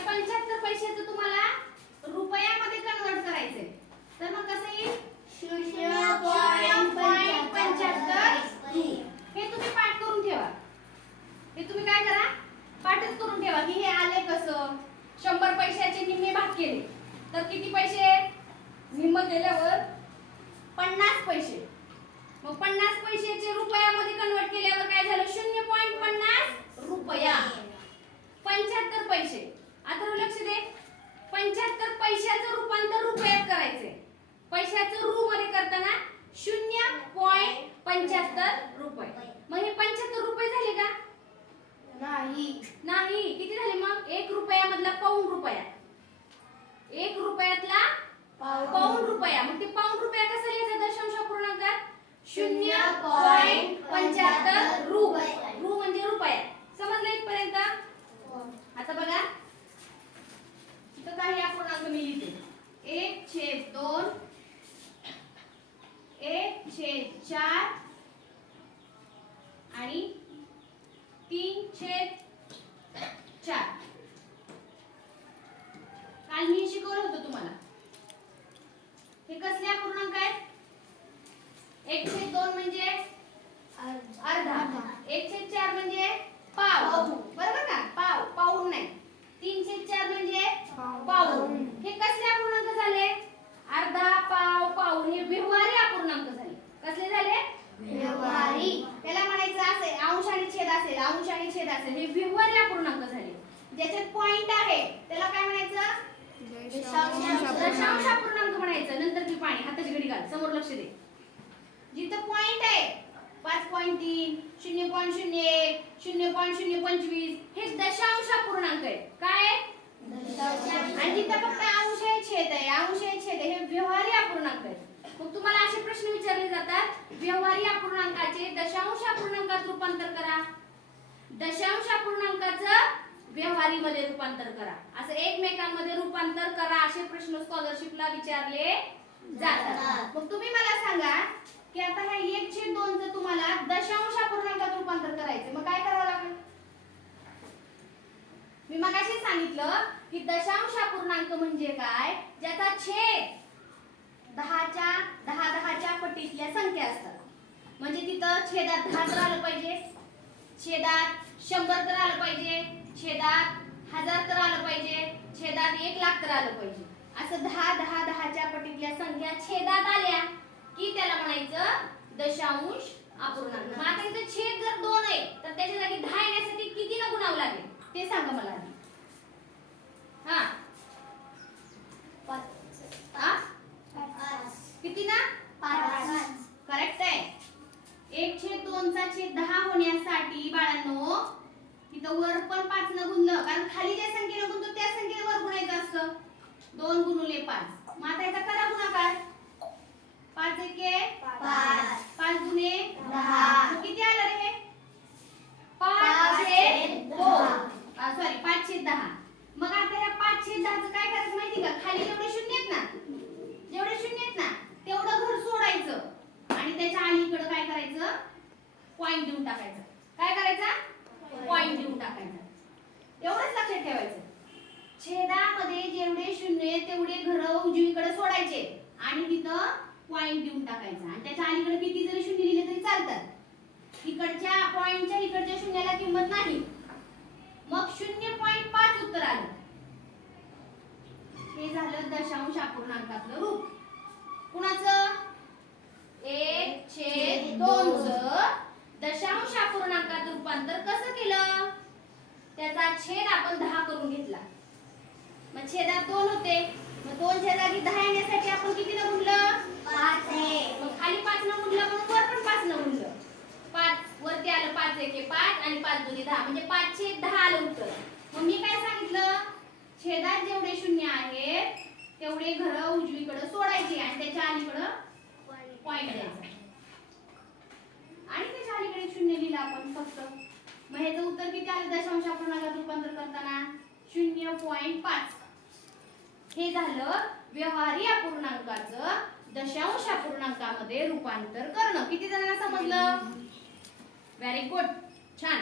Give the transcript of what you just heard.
त्या 75 पैशाचं तुम्हाला रुपयामध्ये कन्वर्ट करायचंय. तर मग कसं येईल? 0.75. हे तुम्ही पाठ करून ठेवा. हे तुम्ही काय करा? पाठच करून ठेवा की हे आले कसं. 100 पैशाचे निम्मे भाग केले तर किती पैसे? निम्म केल्यावर 50 पैसे. मग 50 पैशाचे रुपयामध्ये कन्वर्ट केल्यावर काय झालं? 0.50 रुपया. 75 पैसे. आता लक्ष दे, 75 पैशाचं रूपांतर रुपयात करायचंय. पैशाचं रु मध्ये करताना 0.75 रुपये. मग हे 75 रुपये झाले का? नाही. किती झाले मग? 1 रुपयामधला पाऊण रुपया. 1 रुपयातला पाऊण रुपया. मग ते पाऊण रुपया कसा लिहायचा दशांश अपूर्णांकात? 0.75 रु. रु म्हणजे रुपया. समजलं इथपर्यंत? आता बघा इथं काही अपूर्णांक मी लिहिते. 1/2, 1/4 आणि 3/4. काल मी शिकवलं होतं तुम्हाला. हे कसले अपूर्णांक आहेत? 1/2 म्हणजे अर्धा. 1/4 म्हणजे पाव. बरोबर ना? पाव. पाऊण नाही. 3/4 म्हणजे पाऊण. हे कसले अपूर्णांक झाले? अर्धा, पाव, पाऊण. हे व्यवहारी अपूर्णांक झाले. कसले झाले? व्यवहारी. त्याला म्हणायचं असेल अंश आणि छेद असेल, अंश आणि छेद असेल. हे व्यवहारी अपूर्णांक झाले. ज्याच्यात पॉइंट आहे त्याला काय म्हणायचं? दशांश अपूर्णांक म्हणायचं. नंतर ती पाणी हाताची घडी घाल. समोर लक्ष दे. जिथं पॉइंट आहे 5.3, 0.01, 0.025 हे दशांश अपूर्णांक आहे. काय? आणि जिथं फक्त अंश आहे, छेद आहे, अंश आहे, छेद आहे, हे व्यवहारी अपूर्णांक आहेत. मग तुम्हाला असे प्रश्न विचारले जातात, व्यवहारी अपूर्णांकाचे दशांश अपूर्णांकात रूपांतर करा. दशांश अपूर्णांकाचं व्यवहारी मध्ये रूपांतर करा. असं एकमेकांमध्ये रूपांतर करा असे प्रश्न स्कॉलरशिपला विचारले जातात. मग तुम्ही मला सांगा की आता ह्या 1/2 चं तुम्हाला दशांश अपूर्णांकात रूपांतर करायचं. मग काय करावं लागेल? मी मगाशी सांगितलं की दशांश अपूर्णांक म्हणजे काय? ज्याचा छेद 10च्या पटीतल्या संख्या असतात. म्हणजे तिथं छेदात 10 तर आलं पाहिजे, छेदात 100 तर आलं पाहिजे, छेदात 1000 तर आलं पाहिजे, छेदात 1,00,000 तर आलं पाहिजे. असं 10च्या पटीतल्या संख्या छेदात आल्या की त्याला म्हणायचं दशांश अपूर्णांक. मग आता इथं छेद जर 2 आहे तर त्याच्या जागी 10 येण्यासाठी किती न गुणावं लागेल ते सांगा मला आधी. हा 5. किती ना? 5. करेक्ट आहे. 1/2 चा छेद 10 होण्यासाठी बाळांनो तिथं वर पण 5 न गुणलं, कारण खाली ज्या संख्येने गुणतो त्या संख्येने वर गुणायचं असतं. 2 गुणिले 5. मग आता याचा करा गुणाकार. 5 एके 5, 5 गुणे 10. किती आलं रे? 5/2. सॉरी 5/10. मग आता ह्या 5/10 चं काय करायचं माहिती का? खाली जेवढे शून्य आहेत ना तेवढं घर सोडायचं आणि त्याच्या अलीकडे काय करायचं? पॉइंट देऊन टाकायचं. काय करायचं? पॉइंट देऊन टाकायचं. एवढंच लक्षात ठेवायचं. छेदामध्ये जेवढे शून्य तेवढे घर उजवीकडे सोडायचे आणि तिथं पॉइंट देऊन टाकायचा. आणि त्याच्या अलीकडे किती जरी शून्य लिहिले तरी चालतात. इकडच्या पॉइंटच्या इकडच्या शून्याला किंमत नाही. मग 0.5 उत्तर आलं. हे झालं दशांश अपूर्णांकातलं रूप. कुणाचं? 1/2 चं दशांश अपूर्णांकात रूपांतर कसं केलं? त्याचा छेद आपण 10 करून घेतला. मग छेदात 2 होते. मग 2 च्या जागी 10 येण्यासाठी आपण किती न गुणलं? 5 आहे. मग खाली 5 न गुणलं म्हणून वर पण 5 न गुणलं. 5 वरती आलं 5 एके 5 आणि 5 दुनी 10 म्हणजे 5/10 आलं उत्तर. मग मी काय सांगितलं? छेदात जेवढे शून्य आहेत तेवढे घर उजवीकडे सोडायचे आणि त्याच्या अलीकडे पॉइंट द्यायचा. आणि त्याच्या अलीकडे शून्य लिहिलं आपण फक्त. मग ह्याचं उत्तर किती आलं दशांश अपूर्णांकात रूपांतर करताना? 0.5. हे झालं व्यवहारी अपूर्णांकाचं दशांश अपूर्णांकामध्ये रूपांतर करणं. किती जणांना समजलं? Very good. छान.